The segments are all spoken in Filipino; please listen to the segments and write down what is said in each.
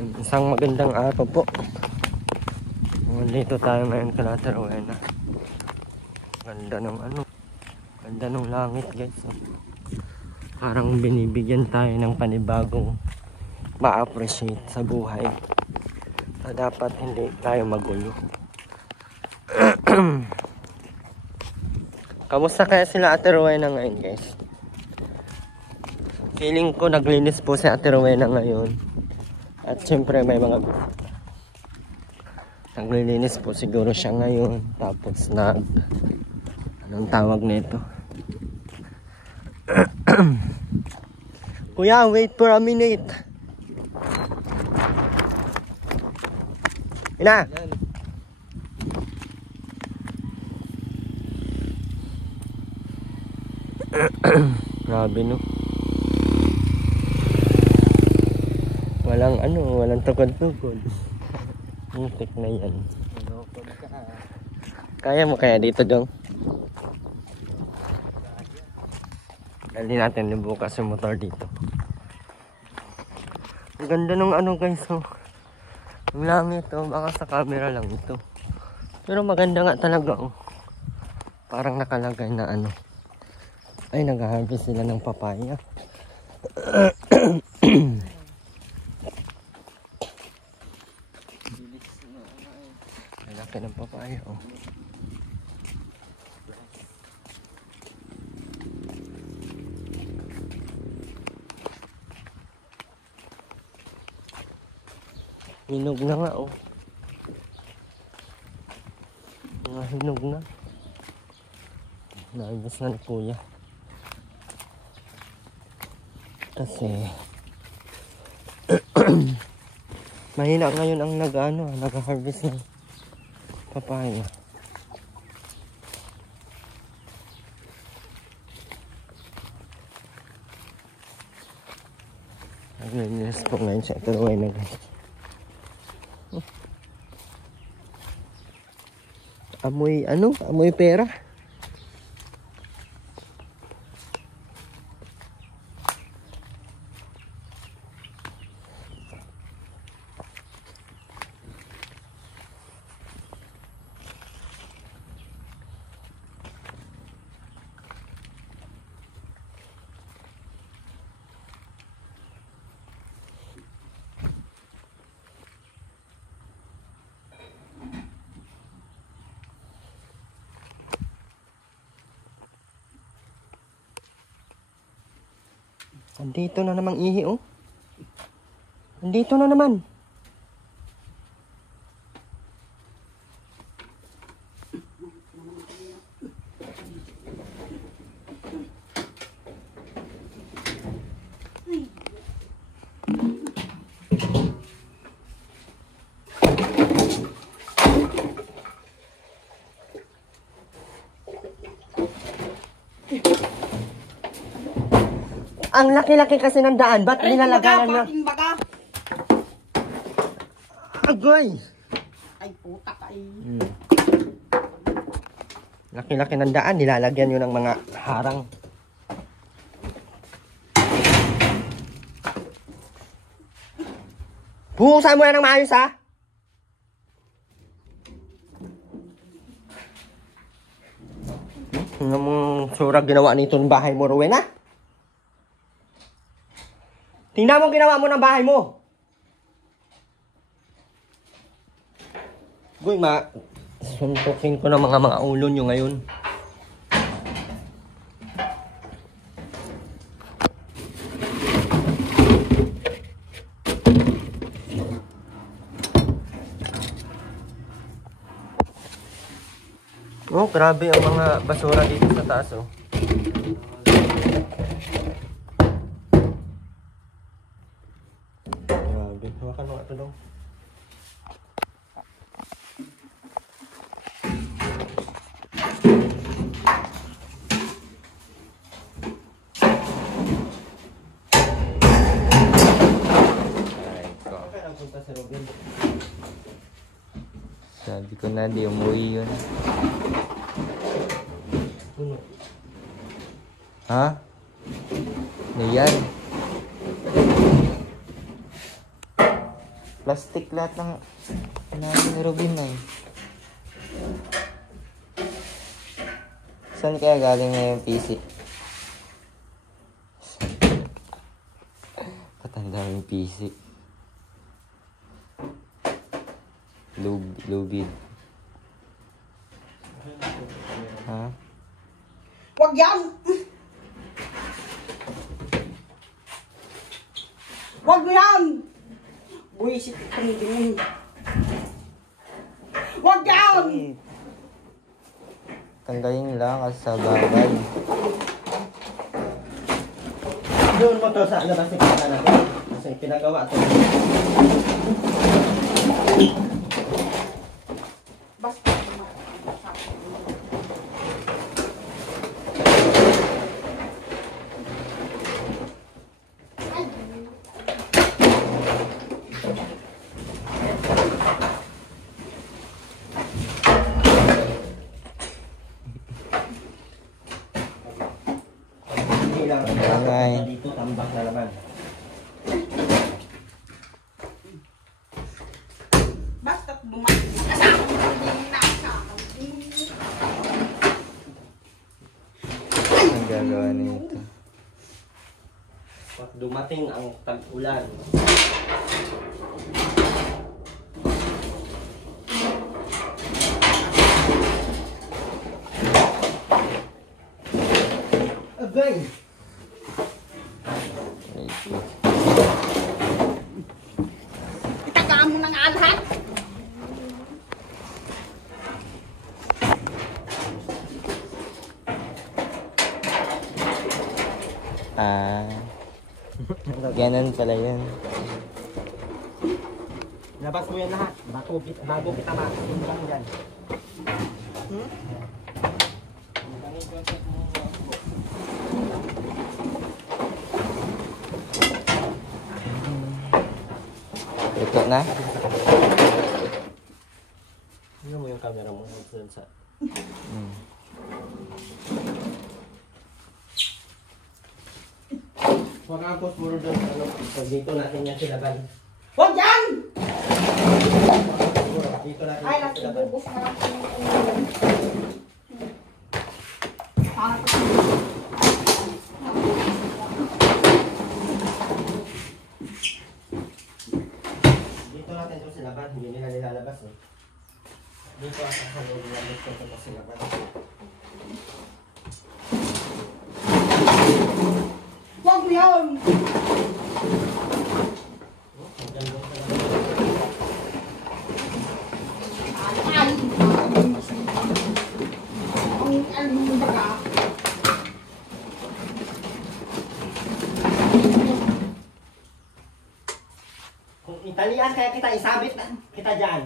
Isang magandang araw po. Dito tayo ngayon kay Ate Rowena. Ganda ng ganda ng langit guys. Parang binibigyan tayo ng panibagong ma-appreciate sa buhay. Dapat hindi tayo magulo. Kamusta kaya sila Ate Rowena ngayon guys? Feeling ko naglinis po si Ate Rowena ngayon. At syempre may mga naglilinis po siguro siya ngayon. Tapos anong tawag nito? Kuya, wait for a minute. Ina. Grabe no. Walang tukod-tukod. Muntik na yan. Kaya mo kaya dito dong? Dali natin bukas yung motor dito. Ang ganda ng guys oh. Ang langit oh, baka sa camera lang ito. Pero maganda nga talaga oh. Parang nakalagay na ay nag-harvest sila ng papaya. Laki ng papaya oh. Hinog na nga oh. Mga hinog na. Naibos na ni Kuya. Kasi mahina ngayon ang nag-harvest ng papaya. Naglinis po ngayon siya. Ito na guys. Amoy pera. Andito na namang ihi oh. Andito na naman. Ang laki-laki kasi ng daan. Ba't nilalaganan nyo? Agoy! Ay, puta ka eh. Laki-laki ng daan. Nilalagyan nyo ng mga harang. Buhusan mo yan ng maayos ha? Anong surag ginawa nito ng bahay mo, Rowena? Tingnan mo ginawa mo ng bahay mo. Guy, suntukin ko ng mga ulo nyo ngayon. Oh, grabe ang mga basura dito sa taas oh. Hawakan mo ito dong. Sabi ko na di umuwi yun. Ha? Ano yan? Plastic lahat ng namin ni Robin na eh. Saan kaya galing na yung PC? Patanda yung PC. Lubid. Ha? Wag yan! Wag mo yan! Buisit kami din. Wag yan! Tanggalin lang kasi sa bagay. Doon mo to sa labas ng kita natin. Kasi pinagawa to. Basta Hindi lang. Bangay. Dito tambak na naman. basta dumating na kasama ko hindi nakasama. Ang gagawa nito. Pag dumating ang tag-ulan. Agay! Itagaan mo ng alhat. Ah. Ganun pala yun. Labas mo yan lahat. Bago kita makasimbang dyan. Ito na. Ano mo yung camera mo? Sa... Huwag ang post mo doon. Pag dito natin yan silaban. Wag yan! Dito natin Ay, yan silaban. nakibubos na lang yung Dito natin ito silaban. Hindi nila nilalabas eh. Dito at sa loob natin ito silaban. wag mo yan! Ay, ang aling baga. Kung Italian kaya kita isabit na kita dyan.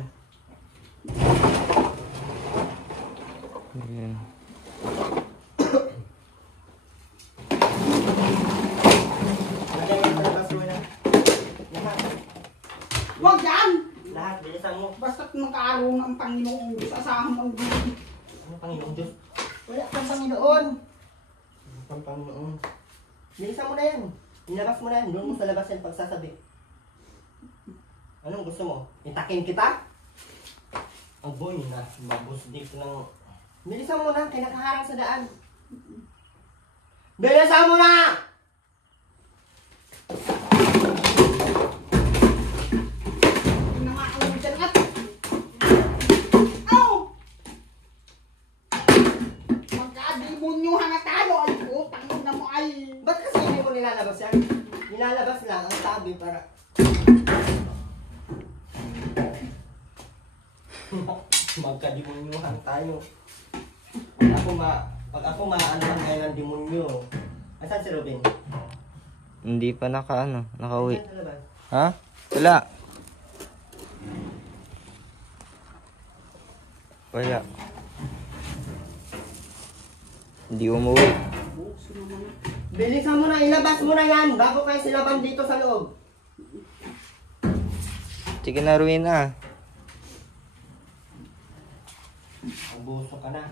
Ayan. Lagyan mo sa labas mo na. Lahat. Wag yan! Lahat. Bilisan mo. Basta't magkaroon ng Panginoong Diyos, asahan ng Diyos. Ano Panginoon Diyos? Wala kang Panginoon. Ano Panginoon? Bilisan mo na yan. Inabas mo na yan. Doon mo sa labas yan pagsasabi. Anong gusto mo? Itakin kita? Ang boy na. Mabusdik ng... Bilisan mo na. Kinakaharang sa daan. Bilisan mo na! Pinangaon mo dyan at... Aw! Magka-demonyohan na tayo. Ay, putang ina mo ay... Ba't kasi hindi mo nilalabas yan? Nilalabas lang ang sabi para... Magka-demonyohan tayo. Pag ako maanohan kayo ng demonyo. Asan si Robin? Hindi pa nakauwi. Asan sa labas? Ha? Wala. Wala. Hindi umuwi. Bilisan mo na, ilabas mo na yan bago kayo silaban dito sa loob. Sige na, ruin na. Abuso ka na.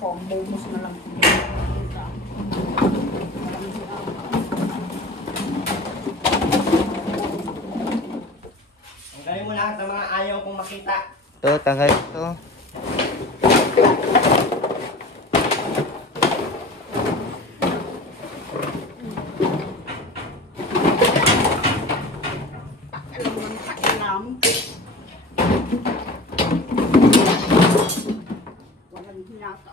Pambomos na lang. Ang galing mo lahat ng mga ayaw kong makita. Ito, tagal ito. Alam mo, pakialam. Walang hinaka.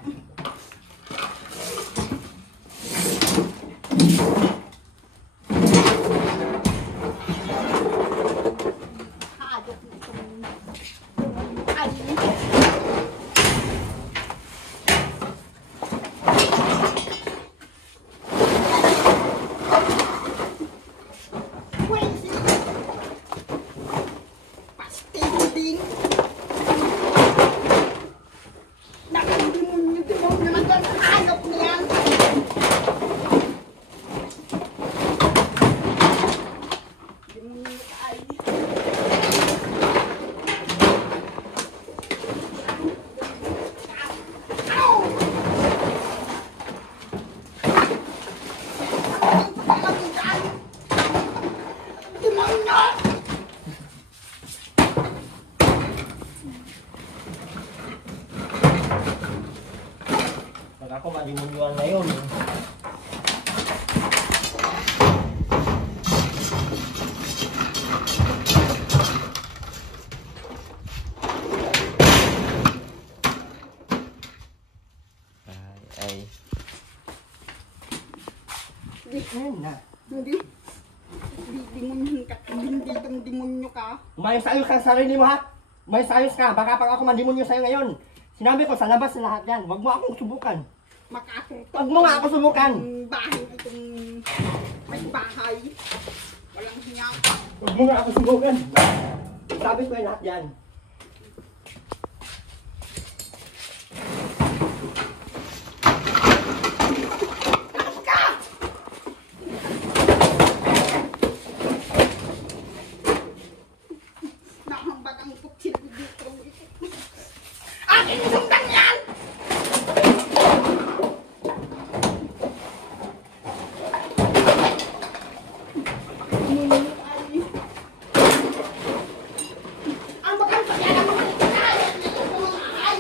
Hayop na itong ay. Pastilin. Nakalimun naman doon sa hayop niyan. Demonyo ay. Ow! Demonyo! Pag ako madimunyuan na yun. Ay. Ayun na. Hindi. Demonyo ka. Hindi kang demonyo ka. Umayos ayos ka sa sarili mo ha. Umayos ayos ka. Baka pag ako mandimonyo sa'yo ngayon. Sinabi ko sa labas na lahat yan. Huwag mo akong subukan. Makatutok. Huwag mo nga ako subukan. Ang bahay itong may bahay. Walang hiya. Huwag mo nga ako subukan. Sabi ko yung lahat yan. Nakahambag ang kutsilyo dito. Akin sundan yan! Demonyo ay. Ano ba kayo pagyanan mo ng kinayan nito sa mga ay?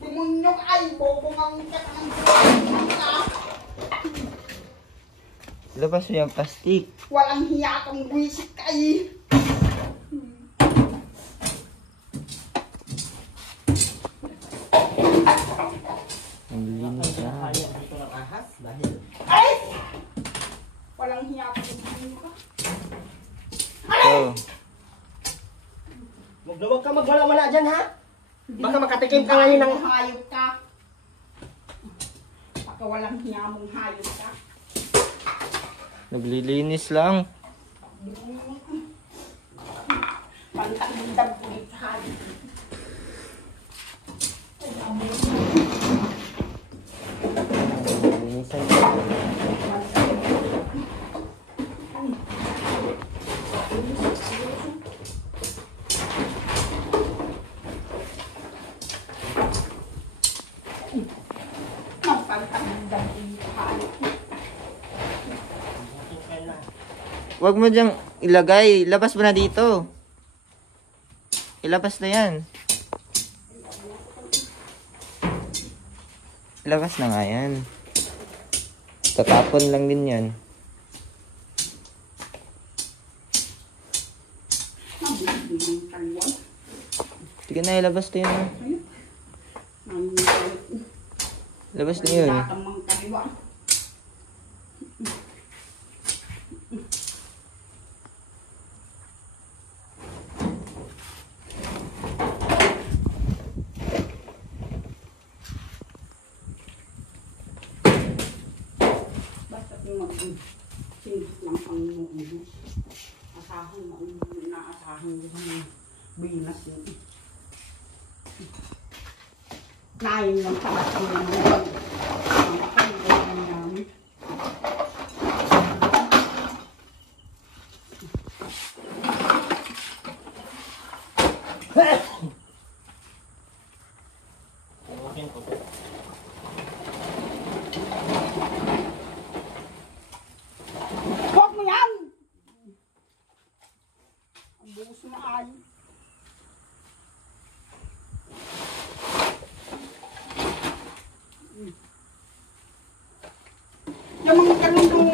Demonyo ay. Bobongang ka ng ka. Labas mo yung plastic. Walang hiya kang buwisit kay. Ang linis na. Ayaw dito ng ahas dahil Ay! Walang hiya kang demonyo ka. Ito. huwag ka magwala-wala dyan ha. Baka makatikim ka ngayon ng... hayop ka. Baka walang hiya mong hayop ka. Naglilinis lang. Pantang-dab ulit sa hayop. Linisan. Pantang-dab ulit sa hayop. Huwag mo diyang ilagay. Labas mo na dito. Ilabas na yan. Ilabas na nga yan. Tatapon lang din yan. Sige na, ilabas na yun. Labas na yun. Tatamang kaliwa. Basta kung mag-singit lang ang muubos. Asahan mo, inaasahan mo sa binas yun. Nain lang sa matang naman. Ang kapag namin. Okay, Yung mga ganun yung...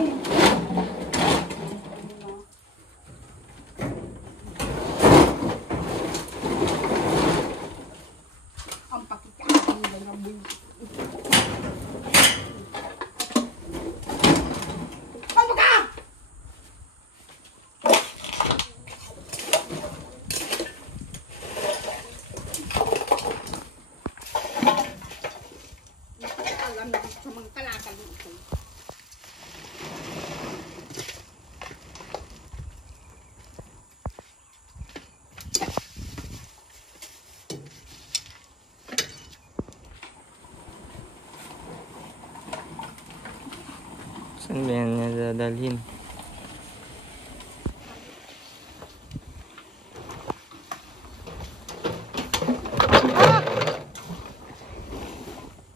Ang pakikain nila ng buwis. Ano ka? Alam na sa mga kalakal ito. Saan ba yan nadadalhin?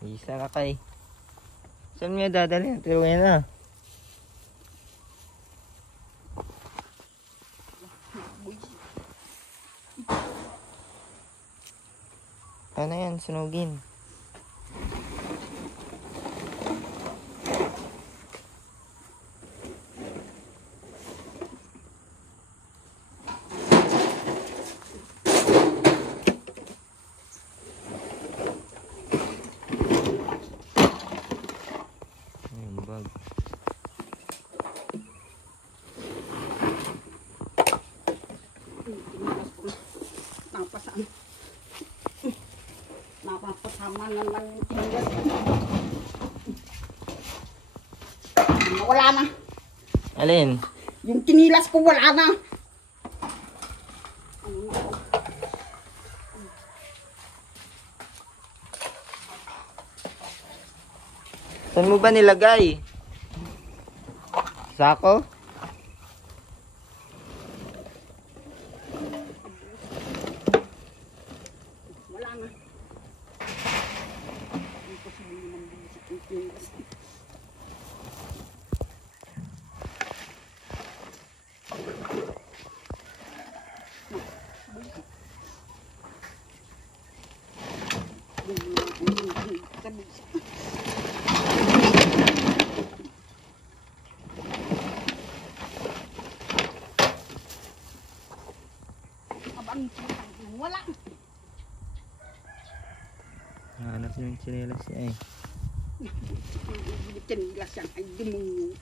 Isa ka kay. Saan mo yan dadalhin? Tiruin na. Ano yan? Sunugin. Ayun, bag. Napapasama naman yung tinggal. Wala na. Alin? Yung tinilas ko wala na. Saan mo ba nilagay? Sako? Wala na. Imposible naman bumisik yung tinilas. Wala. Hanap yung chinelas niya eh. Tinilas yan ay demonyo.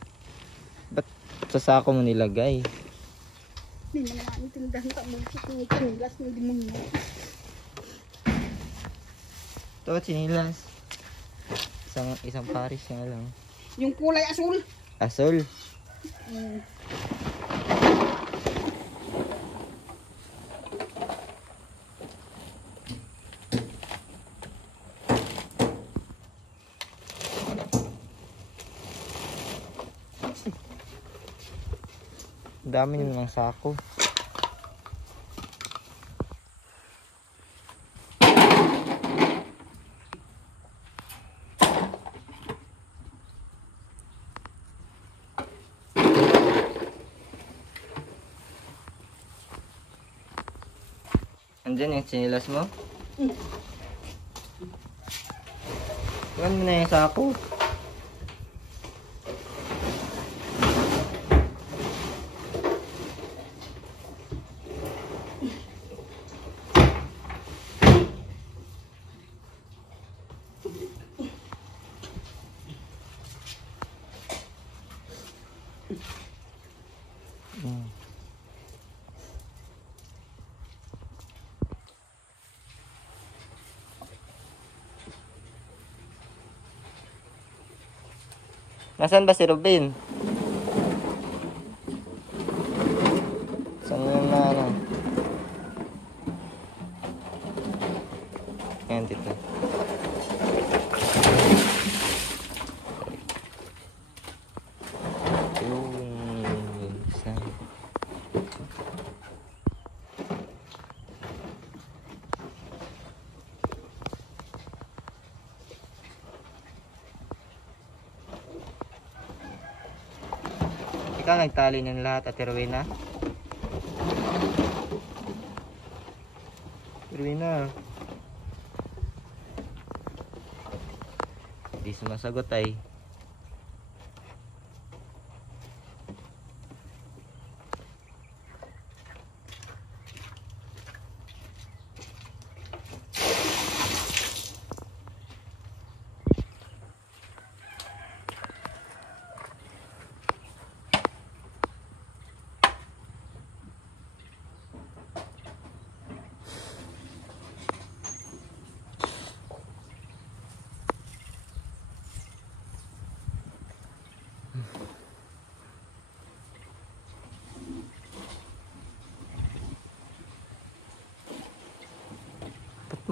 Ba't sa sako mo nilagay? Hindi mo naman intindahan ka bumisik yung tinilas ng demonyo. Ito, chinelas. Isang paris nga lang. Yung kulay asul. Asol. Dami naman ng sako. Andyan yung sinilas mo? Iwan mo na yung sako. Nasaan ba si Robin? Saan yun na ano? Ayan dito. Yung isa. Ikaw nagtali ng lahat, Ate Rowena? Rowena. Hindi sumasagot ay.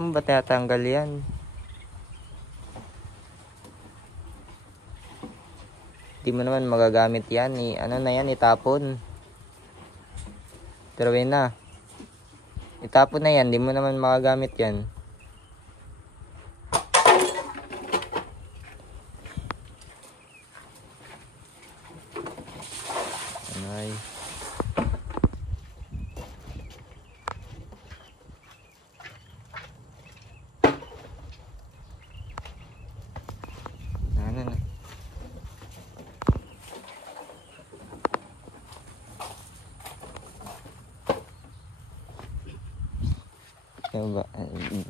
mo ba tinatanggal yan? Di mo naman magagamit yan. Ano na yan, itapon. Tarawin na. Itapon na yan, di mo naman magagamit yan. Ay. Ano na.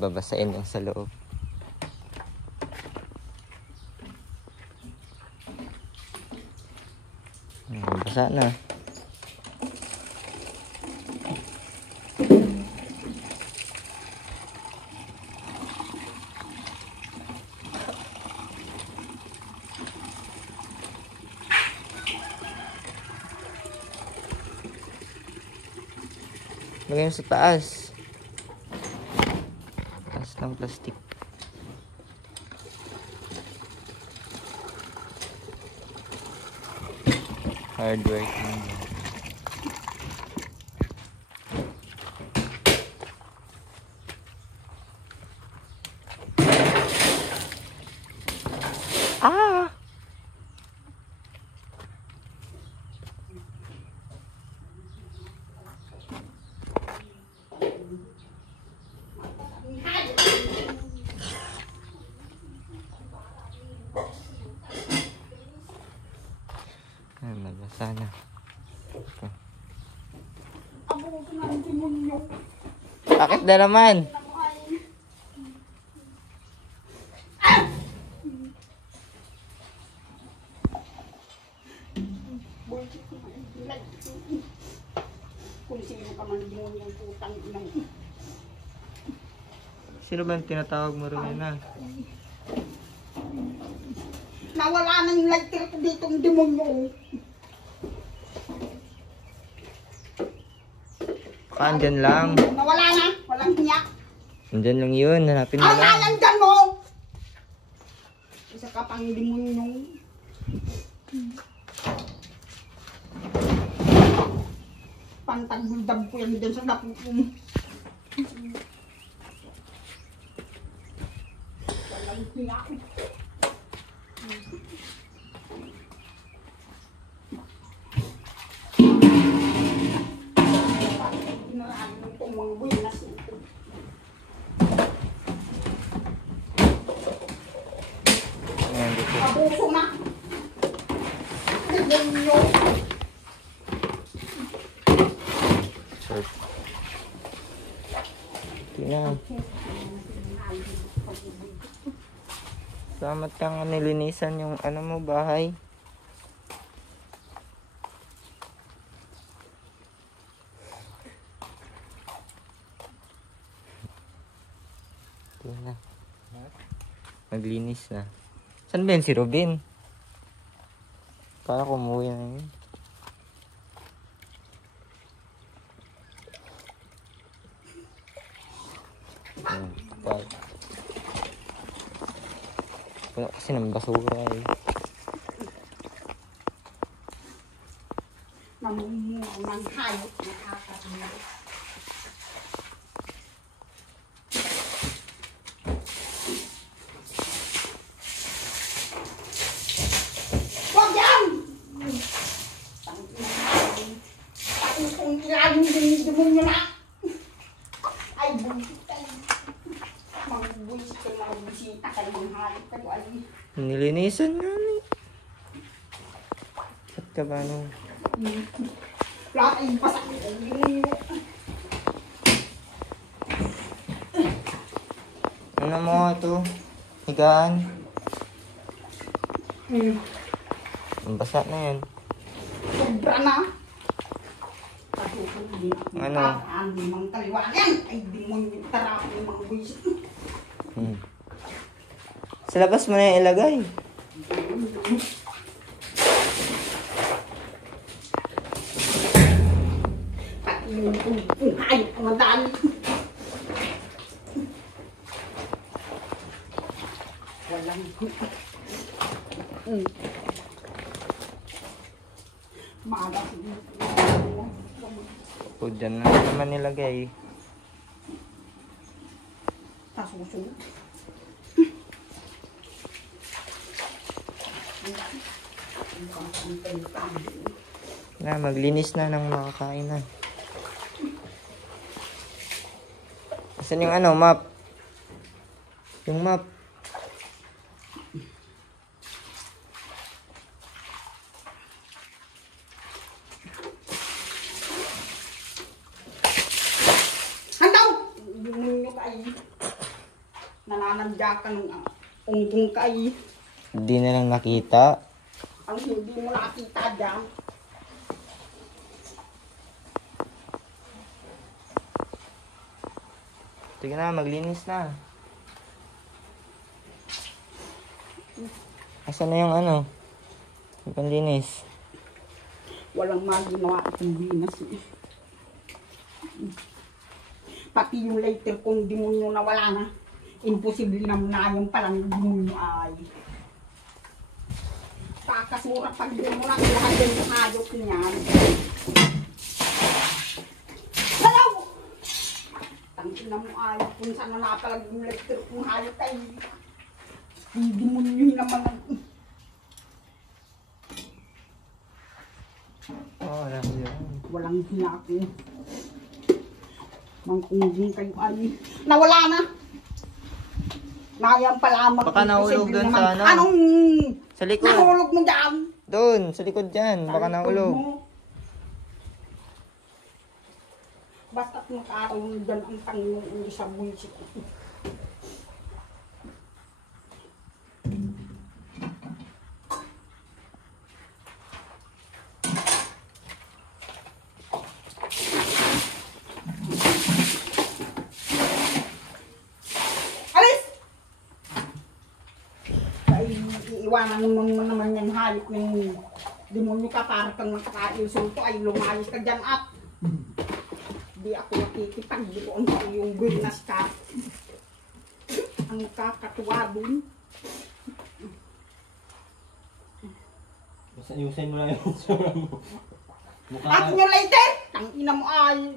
Babasain yung sa loob. Basa na. Lagay mo sa taas. Taas ng plastic. Hard working. Ah! Nabasa na. Bakit na naman? Kung sino ka man din yung putang inang. Sino ba yung tinatawag mo rin na? Nawala na yung lighter ko dito ng demonyo. Andyan lang. Nawala na. Walang hiya. Andyan lang yun. Hanapin mo Ang lang. halandan mo! Isa ka pang demonyo. Pantagbuldab ko yan dyan sa napupum. Walang hiya. Inaraan mo itong mga buwinas ito. Ayan, dito. Abuso na. Demonyo. Short. Tingnan. Salamat kang nilinisan yung ano mo, bahay. Tingnan. Naglinis na. Saan ba yun si Robin? Para kumuwi na yun. Kapal. Puno kasi ng basura eh. Namumuo ng hayop na kakabili. Huwag yan! Ang kung ilalim din demonyo na. Ay, bullshit kayo. Mga bullshit kayo, mga bisita kayo, mga hayop kayo. Ay, Nilinisan nga ni. Ba't ka ba no? lahat ay pasakit. Ay, demonyo. Ano mo ito? Higaan. Ang basa na yan. Sobra na. Ano? Ang limang kaliwangan. Ay, demonyo. Tara, yung mga bullshit. Sa labas mo na yung ilagay. Pati yung hayop ang madami. Maaga. O, dyan lang naman nilagay. Tasusunod. Na, maglinis na ng makakain na. Asan yung ano, map? Yung map. Handaw! Yung kay nananadya ka nung ungkong kay Hindi na lang nakita. ang hindi mo nakita dyan. Sige na, maglinis na. Asan na yung ano? Yung panlinis. Walang maginawa itong binas eh. Pati yung later kung demonyo na wala na, imposible na yung palang demonyo ay. Kakasura pag di mo na lahat yung hayop niyan. Salaw! Tangin na mo ay kung saan na napalag yung later kung hayop ay. Yung demonyo naman. Oh, wala ko yun. Walang hiya ko. Mangkungging kayo ay. Nawala na. Nayang pala Baka nahulog dun sa ano? Anong Sa likod. nahulog mo dyan? Doon, sa likod dyan. Baka Sa likod nahulog. mo. Basta't makaroon dyan ang Panginoon hindi sa buwisit. Alis! Ay, iiwanan mo naman yung hayop ng demonyo ka para kang nakaka-insulto ay lumayos ka dyan at di ako nakikipag doon sa iyong goodness ka. Ang kakatuwa dun. Ayusin mo na yung sura mo. At nyo later, ang ina mo ay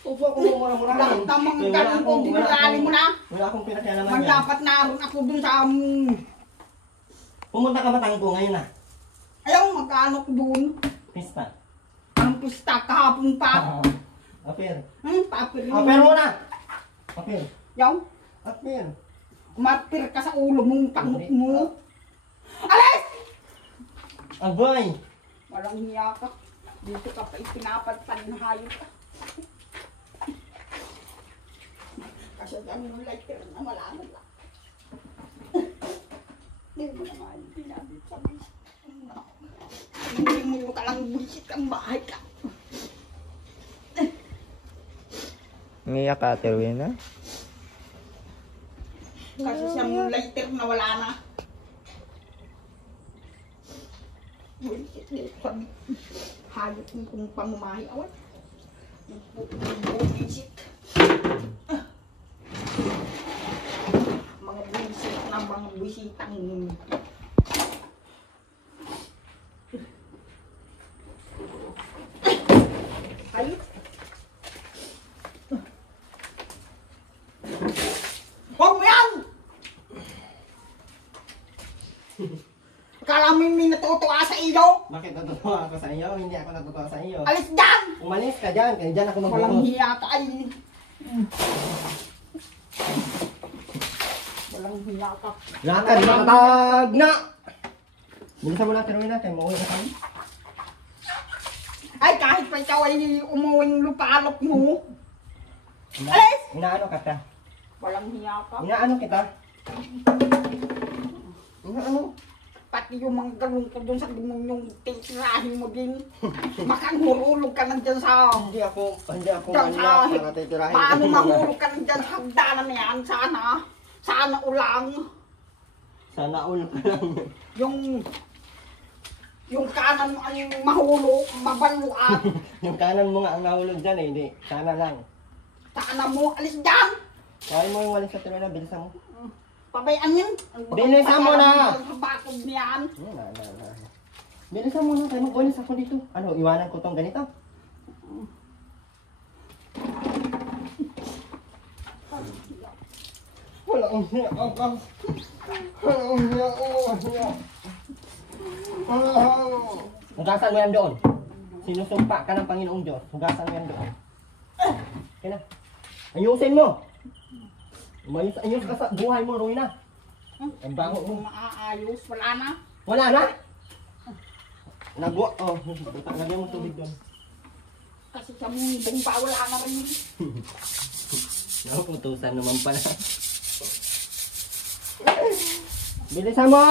Upo ko muna muna. lahat ng mga ganun kong dinarali mo na. Wala akong pinakialaman Man yan. dapat naroon ako dun sa Pumunta ka ba Tangko ngayon na? ayaw magkano ko dun. Pista. Ang pista kahapon pa. Apir. Papir Apir muna! Apir. Yaw, Apir. umapir ka sa ulo mong pangot mo. Alis! Agoy! Walang hiya ka. Dito ka pa ipinapalpan ng hayop ka. Kasi dyan yung lighter na wala na lang. Hindi mo naman pinabit sa bisit. Hindi mo ka lang bisit ang bahay ka. Umiyak ka, Ate Rowena. Kasi siyang lighter na wala na. Bulisit dito kami. Hayop mo kung pamamahi awal. Bulisit. Mga bulisit na mga bulisitang hayop. Huwag mo yan! Akala mo yung may natutuwa sa iyo? Bakit natutuwa ako sa iyo? Hindi ako natutuwa sa iyo. Alis dyan! Umalis ka dyan, kaya dyan ako Walang magbukas. hiya ka ay. Walang hiya ka. Lakad, nakatag na! Bilisan mo na, tinuwi natin, mauwi na kami. Ay kahit pa ikaw ay umuwing lupalok mo. Alis! Inaano ka ta? Walang hiya ka. Inaano kita? Inaano? Pati yung mga ganun ko dun sa demonyong titirahin mo din. Makangurulog ka na dyan sa... Hindi ako Dyan sa... manyak para titirahin. Paano mahulog ka na dyan sa hagdanan na yan? Sana. Sana ulang. Sana all ka lang. Yung kanan mo ang mahulog, mabaluan. Yung kanan mo nga ang nahulog dyan eh, hindi. Sana lang. Sana mo, alis dyan! Kaya mo yung walis sa tinuwi na, bilisan mo. Pabayaan yan. Bilisan mo na. Ang bakod niyan. Bilisan mo na, tayo magbulis ako dito. Ano, iwanan ko tong ganito? Wala akong hiya. Hugasan mo yan doon. Sinusumpa ka ng Panginoong Diyos. Hugasan mo yan doon. Kaya na. Ayusin mo. Ayos ka sa buhay mo, Rowena. Ang bango mo. Maaayos. Wala na. Wala na? Nagwa. Oh, lagyan mo tubig doon. Kasi sa mundong pa wala na rin. Naputusan naman pala. Bilisan mo!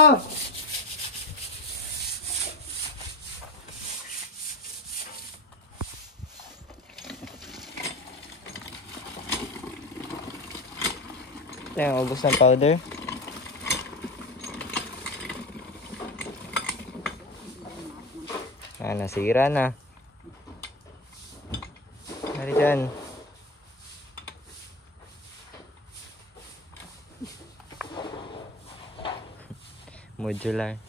Ito yung ubos ng powder. Nasira na. Hari dyan. Modular.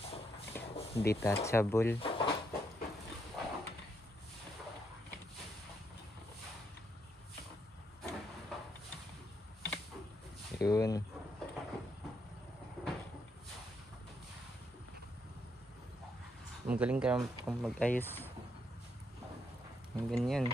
Detachable. Yun. Magaling ka kung mag-ayos. Ang ganyan.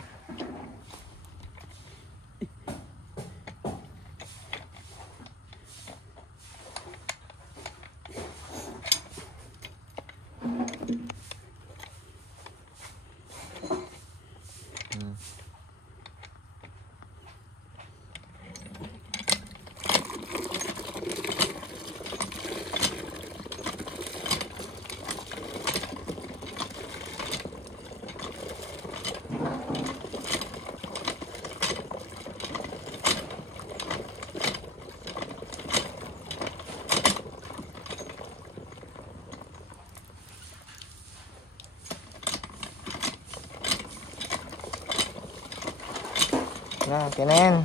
Okay na yan.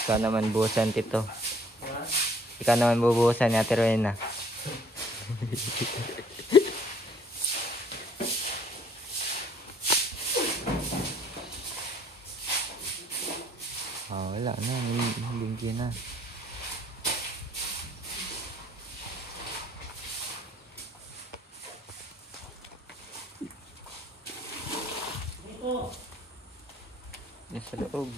Ikaw naman buhusan, Tito. Ikaw naman bubuhusan ni Ate Rowena. Wala na. Hindi na. Yan sa loob.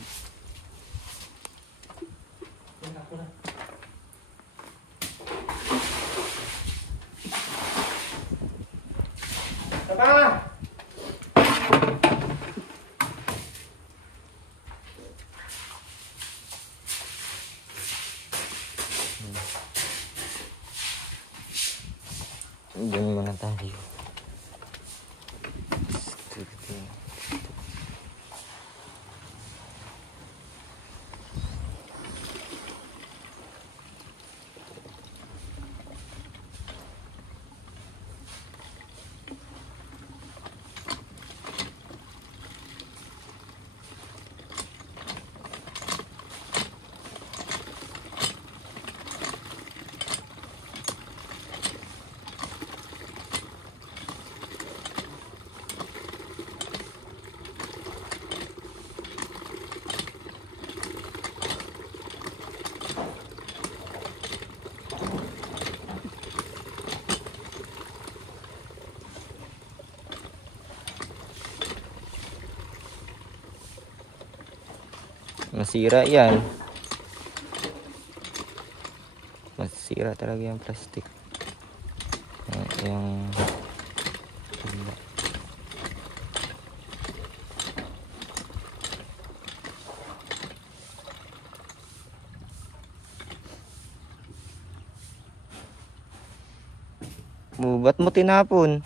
Tama! Diyan muna tayo. Masira yan. Masira talaga yung plastic. Yung ba't mo tinapon?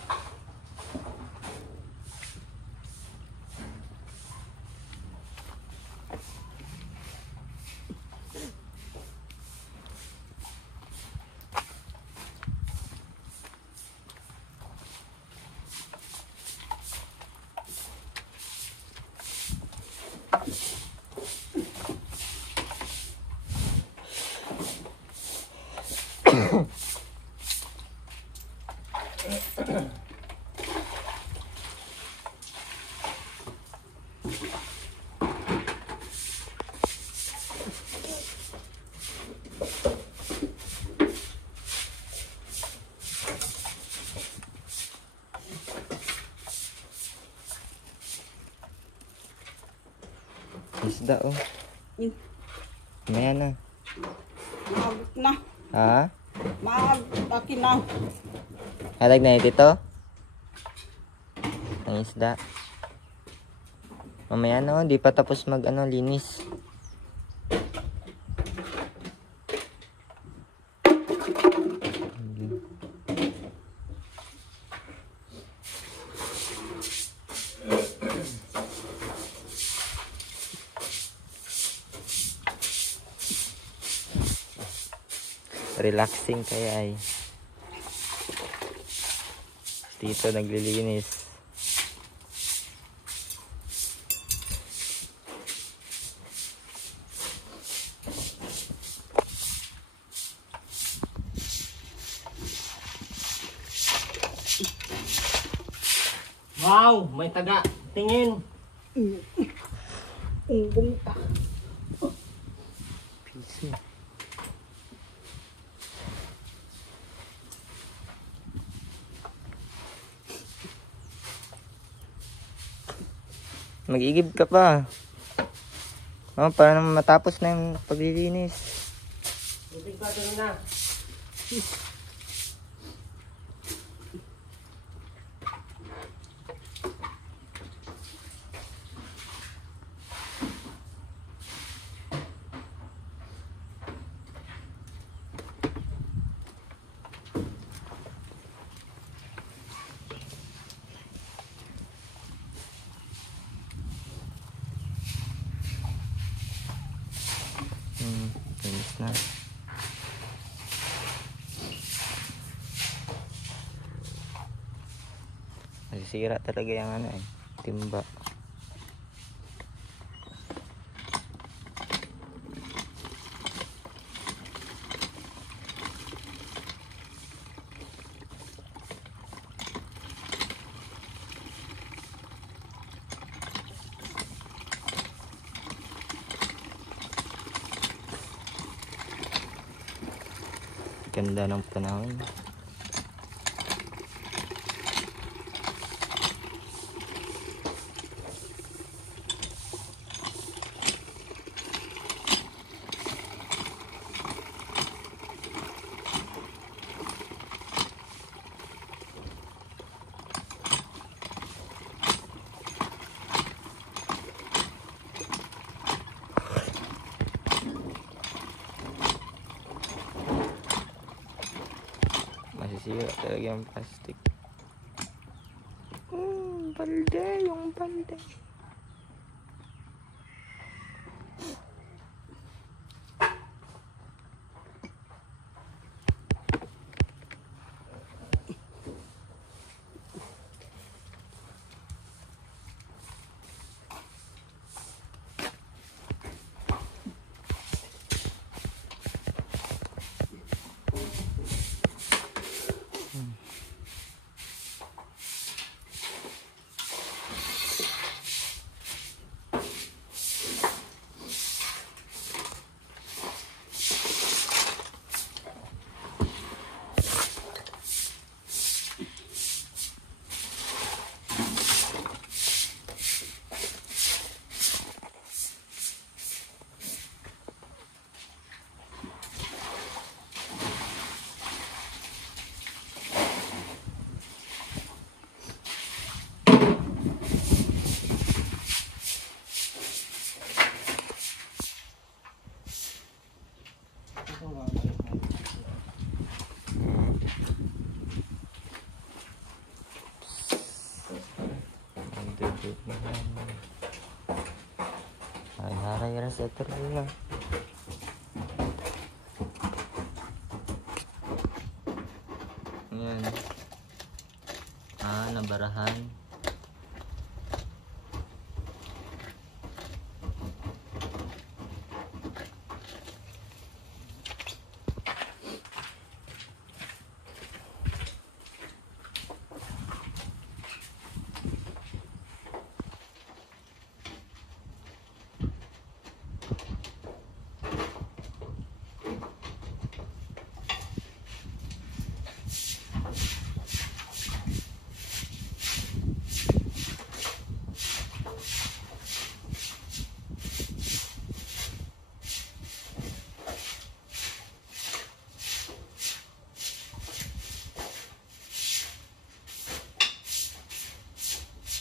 Isda oh. Hmm. Maya na. Maagot na. Ha? Akin na. Halag na ito? Ang isda. Mamaya na oh, di pa tapos mag linis. Relaxing kaya ay. Dito naglilinis. Wow, may taga. Tingin. Umbong ka. Piso. Mag-igib ka pa. Oh, para naman matapos na yung paglilinis. Tubig ba doon na? Linis na. Nasisira talaga yung timba. Ganda ng panahon. Masisira talaga yung plastic. Balde, yung balde. Ay, haray sa terminal. Ayan. Nabarahan.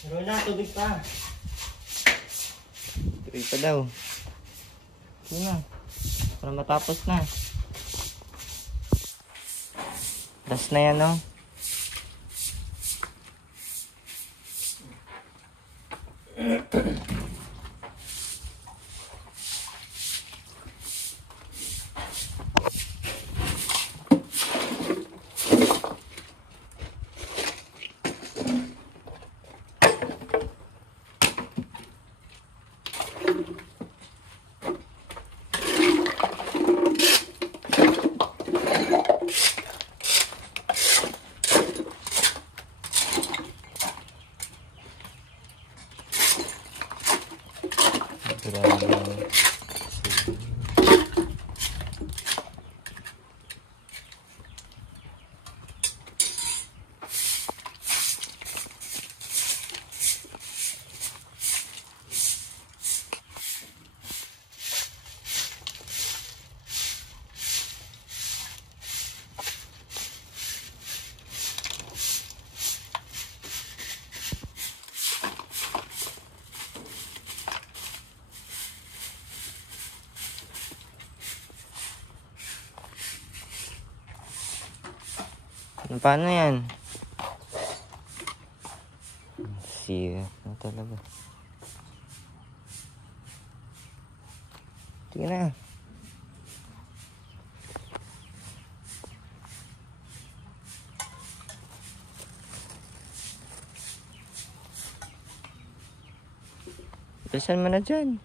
Meron na, tubig pa. Tubig pa daw. Sige na. Para matapos na. Last na yan, no? Paano yan? Sira na talaga. Sige na. Bilisan mo na dyan.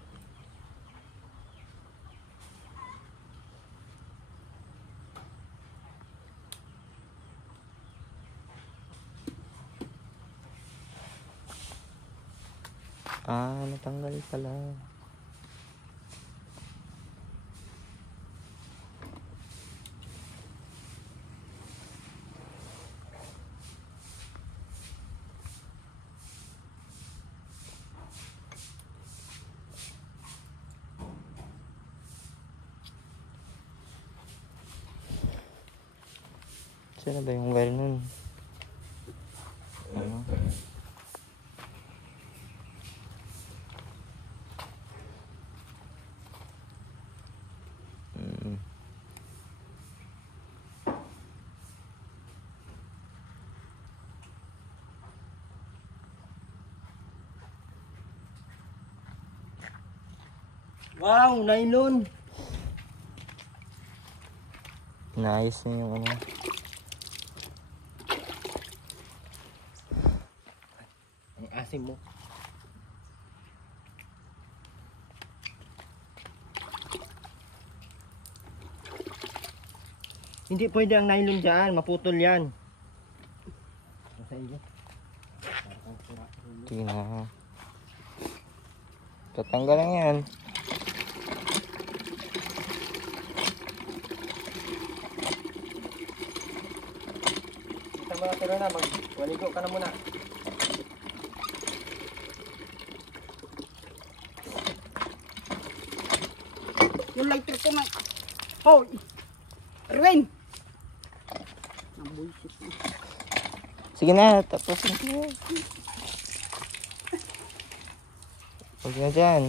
Natanggal pala. Saan ba yung wire nun? Ano? Wow, nylon. Naayos na yung ano. Ang asim mo. Hindi pwede ang nylon dyan, maputol yan. Sa iyo. Sige na. Tatanggal lang yan. Kita mo na, pero na, magwaligo ka na muna. Yung lighter ko na. Hoy! Erwin! Nabuisit na. Sige na, tapos na. Huwag na dyan.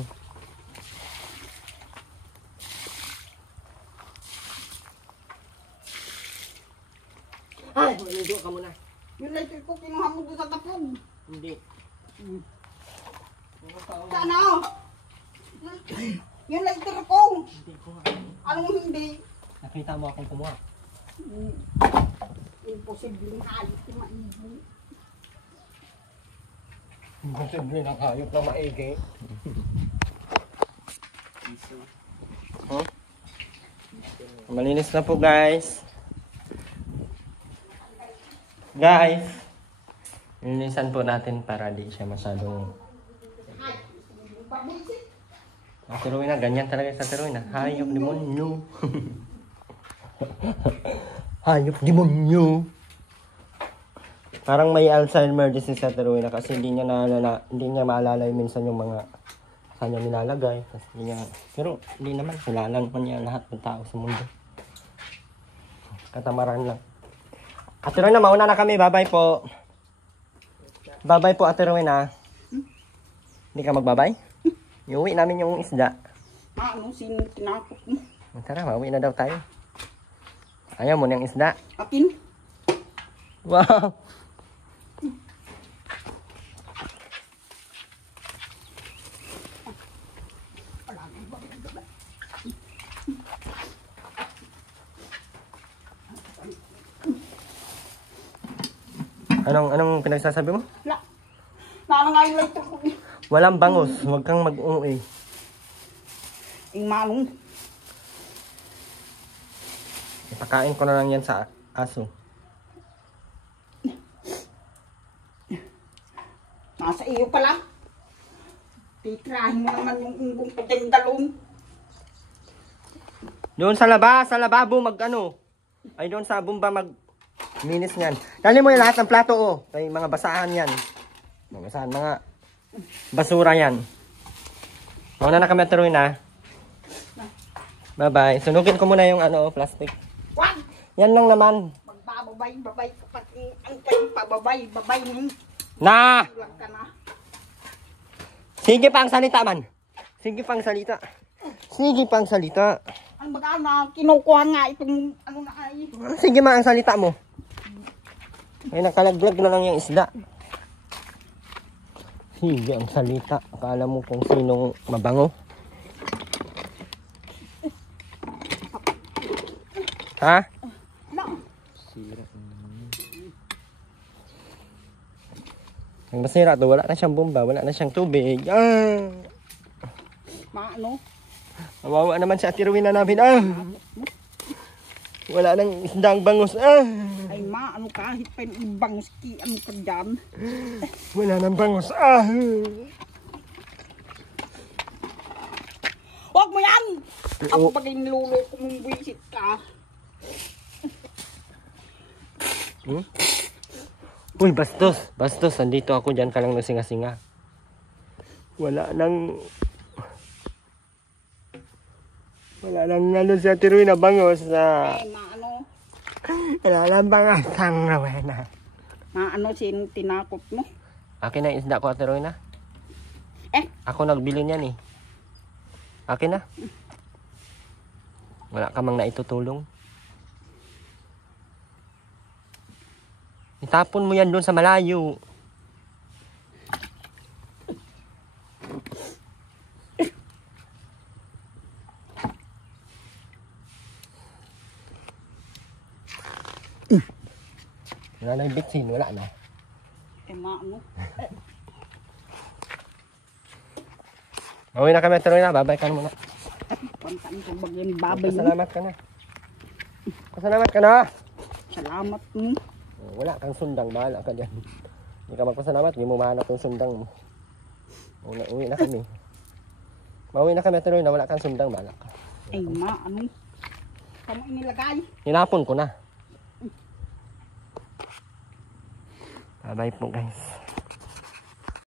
Ay, maligo ka muna. Yung lighter ko kinuha mo doon sa tapog. Hindi. Saan ako? Yung lighter ko. Hindi ko nga. Anong hindi? Nakita mo akong kumuha. Imposible yung hayop yung maigi. Imposible ng hayop na maigi. Huh? Malinis na po guys. Guys, linisan po natin para di siya masyadong... Ate Rowena, ganyan talaga sa Ate Rowena. Hayop demonyo. Hayop demonyo. Parang may Alzheimer disease sa Ate Rowena kasi hindi niya maalala yung minsan yung mga saan niya nilalagay. Kasi hindi niya, pero hindi naman, kilala naman niya lahat ng tao sa mundo. Katamaran lang. Ate Rowena, mauna na kami. Bye-bye po. Bye-bye po, Ate Rowena. Hindi ka magbabay? Iuwi namin yung isda. Ano, sino tinakot mo? Tara, mauwi na daw tayo. Ayaw mo ng isda? Akin? Wow! Anong pinagsasabi mo? Wala. Nalangayon lang ito. Walang bangus. Huwag kang mag-uwi. Yung manong. Ipakain ko na lang yan sa aso. Nasa iyo pala. Titrahin mo naman yung unggong puting dalon. Doon sa lababo mag-ano. Ay doon sa bumba mag-minis niyan. Dali mo yung lahat ng plato oh. May mga basahan yan. Mga basahan, mga basura yan. Mauna na kami turuin na. Bye-bye. Sunugin ko muna yung plastic. Wag! Yan lang naman. Magbababay kapag ang kayo babay mo. Na! Lang ka na. Sige pang salita man. Sige pang salita. Sige pang salita. Ang baga na kinukuha nga itong ano na ay. Sige ma ang salita mo. Ay nakalaglag na lang yung isda. Sige ang salita. Akala mo kung sinong mabango. Ha? No. Ang masira to, wala na siyang bomba, wala na siyang tubig. Maano? Kawawa naman si Ate Rowena namin. Wala nang isdang bangus. Ay maano kahit pa yung ibang ski ano ka dyan. Wala nang bangus. Huwag mo yan! Ako pag niluloko mong buwisit ka. Uy, bastos. Bastos, andito ako dyan ka lang nasinga-singa. Wala nang ano si Ate Rowena bangus. Ay maano? Wala nang bangus ang Rowena. Maano sinong tinakot mo? Akin na yung isda ko, Ate Rowena. Ako nagbili niyan eh. Akin na. Wala ka mang naitutulong. Itapon mo yan doon sa malayo. Wala na yung bitsin, wala na. Maano? Mauwi na kami, tuloy na. Babay ka na muna. Pantain ko bagyan babay mo. Pasalamat ka na. Pasalamat ka na. Salamat mo. Wala kang sundang, bahala ka dyan. Hindi ka magpasalamat, hindi mo mahanap yung sundang mo. Uwi na kami. Mauwi na kami, tuloy na. Wala kang sundang, bahala ka. Ay maano? Kamu inilagay? Hinapon ko na. Bye-bye po guys.